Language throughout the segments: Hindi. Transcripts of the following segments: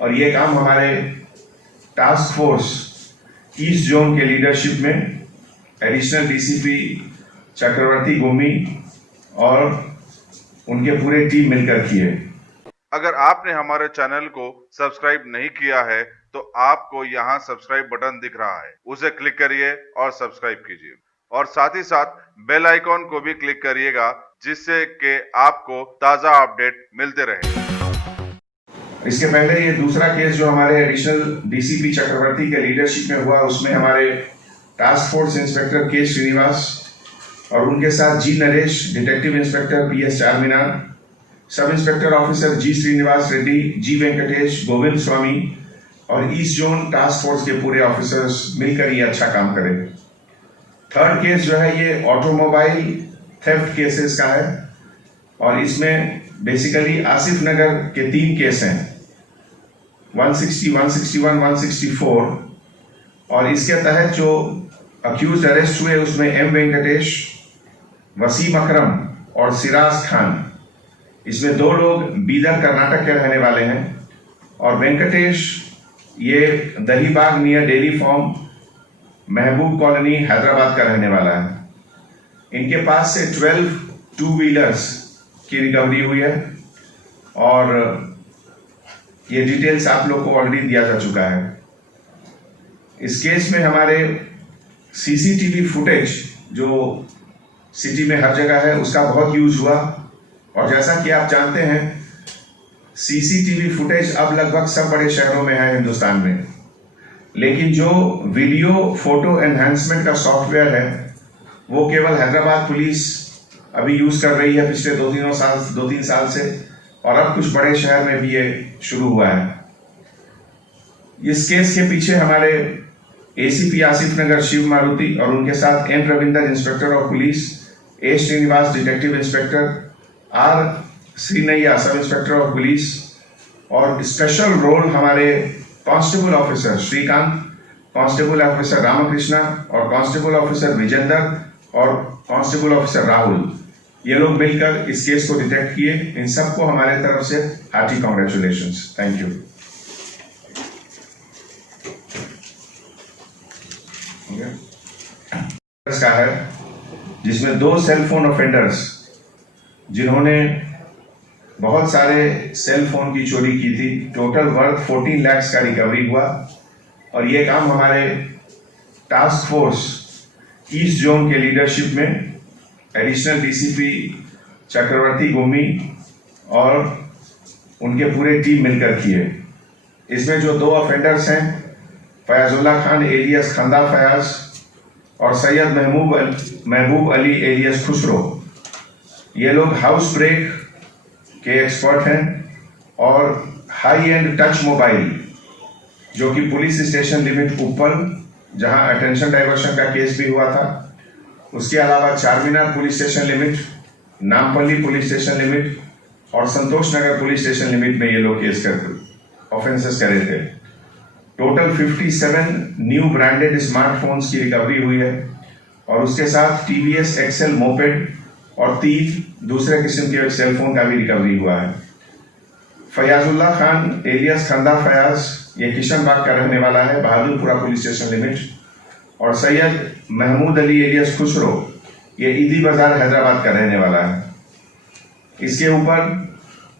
और ये काम हमारे टास्क फोर्स ईस्ट जोन के लीडरशिप में एडिशनल डीसीपी चक्रवर्ती गुम्मी और उनके पूरे टीम मिलकर किए। अगर आपने हमारे चैनल को सब्सक्राइब नहीं किया है तो आपको यहाँ सब्सक्राइब बटन दिख रहा है, उसे क्लिक करिए और सब्सक्राइब कीजिए और साथ ही साथ बेल आइकॉन को भी क्लिक करिएगा जिससे कि आपको ताजा अपडेट मिलते रहे। इसके पहले ये दूसरा केस जो हमारे एडिशनल डीसीपी चक्रवर्ती के लीडरशिप में हुआ, उसमें हमारे टास्क फोर्स इंस्पेक्टर के श्रीनिवास और उनके साथ G Naresh, detective inspector PS Charminar, सब inspector officer G Srinivas Reddy, G Venkatesh, Govind Swamy और ईस्ट जोन टास्क फोर्स के पूरे ऑफिसर्स मिलकर ये अच्छा काम करे। थर्ड केस जो है ये ऑटोमोबाइल थेफ्ट केसेस का है और इसमें बेसिकली आसिफ नगर के 3 केस हैं, 160, 161, 164, और इसके तहत जो अक्यूज अरेस्ट हुए उसमें एम वेंकटेश, वसीम अकरम और सिराज खान। इसमें 2 लोग बीदर कर्नाटक के रहने वाले हैं और वेंकटेश ये दहीबाग नियर डेली फार्म महबूब कॉलोनी हैदराबाद का रहने वाला है। इनके पास से 12 टू व्हीलर्स की रिकवरी हुई है और ये डिटेल्स आप लोग को ऑलरेडी दिया जा चुका है। इस केस में हमारे सीसीटीवी फुटेज जो सिटी में हर जगह है उसका बहुत यूज हुआ और जैसा कि आप जानते हैं सीसीटीवी फुटेज अब लगभग सब बड़े शहरों में है हिंदुस्तान में, लेकिन जो वीडियो फोटो एनहांसमेंट का सॉफ्टवेयर है वो केवल हैदराबाद पुलिस अभी यूज कर रही है पिछले 2-3 साल से, और अब कुछ बड़े शहर में भी ये शुरू हुआ है। इस केस के पीछे हमारे एसीपी आसिफ नगर शिव मारुति और उनके साथ N Ravinder inspector of police, A Srinivas detective inspector, R Sreenaiah sub inspector of police और स्पेशल रोल हमारे constable officer Srikanth, constable officer Ramakrishna और कांस्टेबल ऑफिसर विजेंदर और कांस्टेबल ऑफिसर राहुल, ये लोग मिलकर इस केस को डिटेक्ट किए। इन सबको हमारे तरफ से हार्टी कांग्रेचुलेशंस, थैंक यू। का है जिसमें 2 सेल फोन ऑफेंडर्स जिन्होंने बहुत सारे सेल फोन की चोरी की थी, टोटल वर्थ 14 लाख का रिकवरी हुआ और ये काम हमारे टास्क फोर्स ईस्ट जोन के लीडरशिप में एडिशनल डीसीपी चक्रवर्ती गुम्मी और उनके पूरे टीम मिलकर किए। इसमें जो 2 ऑफेंडर्स हैं फयाजुल्ला खान एलियस खंदा फयाज और सैयद महबूब अली एलियस खुसरो, ये लोग हाउस ब्रेक के एक्सपर्ट हैं और हाई एंड टच मोबाइल जो कि पुलिस स्टेशन लिमिट ऊपर जहां अटेंशन डाइवर्शन का केस भी हुआ था, उसके अलावा Charminar police station limit, Nampally police station limit और संतोष नगर पुलिस स्टेशन लिमिट में ये लोग केस कर ऑफेंसेस करे थे। टोटल 57 न्यू ब्रांडेड स्मार्टफोन्स की रिकवरी हुई है और उसके साथ टीवीएस एक्सेल मोपेड और 3 दूसरे किस्म के सेलफोन का भी रिकवरी हुआ है। फयाजुल्ला खान एलियस खंदा फयाज ये किशनबाग का रहने वाला है, बहादुरपुरा पुलिस स्टेशन लिमिट, और सैयद महमूद अली एलियस खुसरो ये ईदी बाजार हैदराबाद का रहने वाला है। इसके ऊपर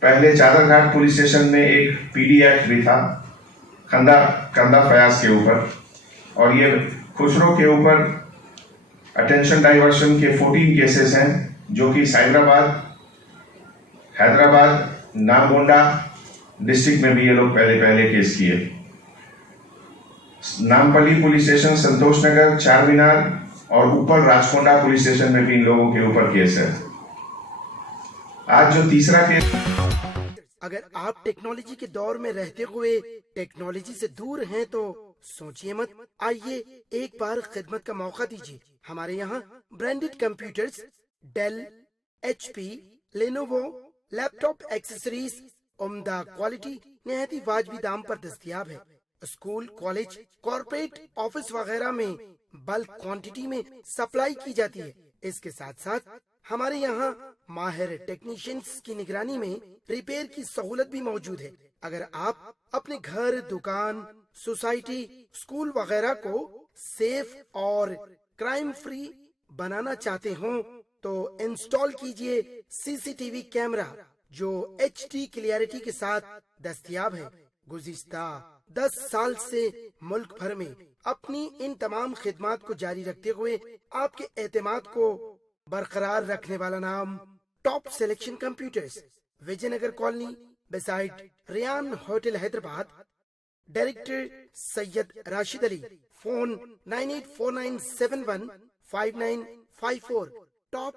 पहले चादरघाट पुलिस स्टेशन में एक पीडी एक्ट भी था कंदा फयाज के ऊपर, और ये खुसरो के ऊपर अटेंशन डाइवर्शन के 14 केसेस हैं जो कि साइबराबाद, हैदराबाद, नालगोंडा डिस्ट्रिक्ट में भी ये लोग पहले केस किए। नामपल्ली पुलिस स्टेशन, संतोष नगर, चारमीनार और ऊपर राजकोंडा पुलिस स्टेशन में भी इन लोगों के ऊपर केस है। आज जो तीसरा केस, अगर आप टेक्नोलॉजी के दौर में रहते हुए टेक्नोलॉजी से दूर हैं तो सोचिए मत, आइए एक बार खिदमत का मौका दीजिए। हमारे यहाँ branded computers Dell, HP, Lenovo, laptop accessories उम्दा क्वालिटी निहायत ही वाजिबी दाम पर दस्तयाब है। स्कूल, कॉलेज, कॉर्पोरेट, ऑफिस वगैरह में बल्क क्वांटिटी में सप्लाई की जाती है। इसके साथ साथ हमारे यहाँ माहिर टेक्नीशियंस की निगरानी में रिपेयर की सहूलत भी मौजूद है। अगर आप अपने घर, दुकान, सोसाइटी, स्कूल वगैरह को सेफ और क्राइम फ्री बनाना चाहते हो तो इंस्टॉल कीजिए सीसीटीवी कैमरा जो HD क्लियरिटी के साथ दस्तयाब है। गुज़िश्ता 10 साल से मुल्क भर में अपनी इन तमाम खिदमात को जारी रखते हुए आपके एतमाद को बरकरार रखने वाला नाम top selection computers, Vijayanagar colony, beside रियान hotel, Hyderabad. Director Syed Rashid Ali. Phone 9849715954। Top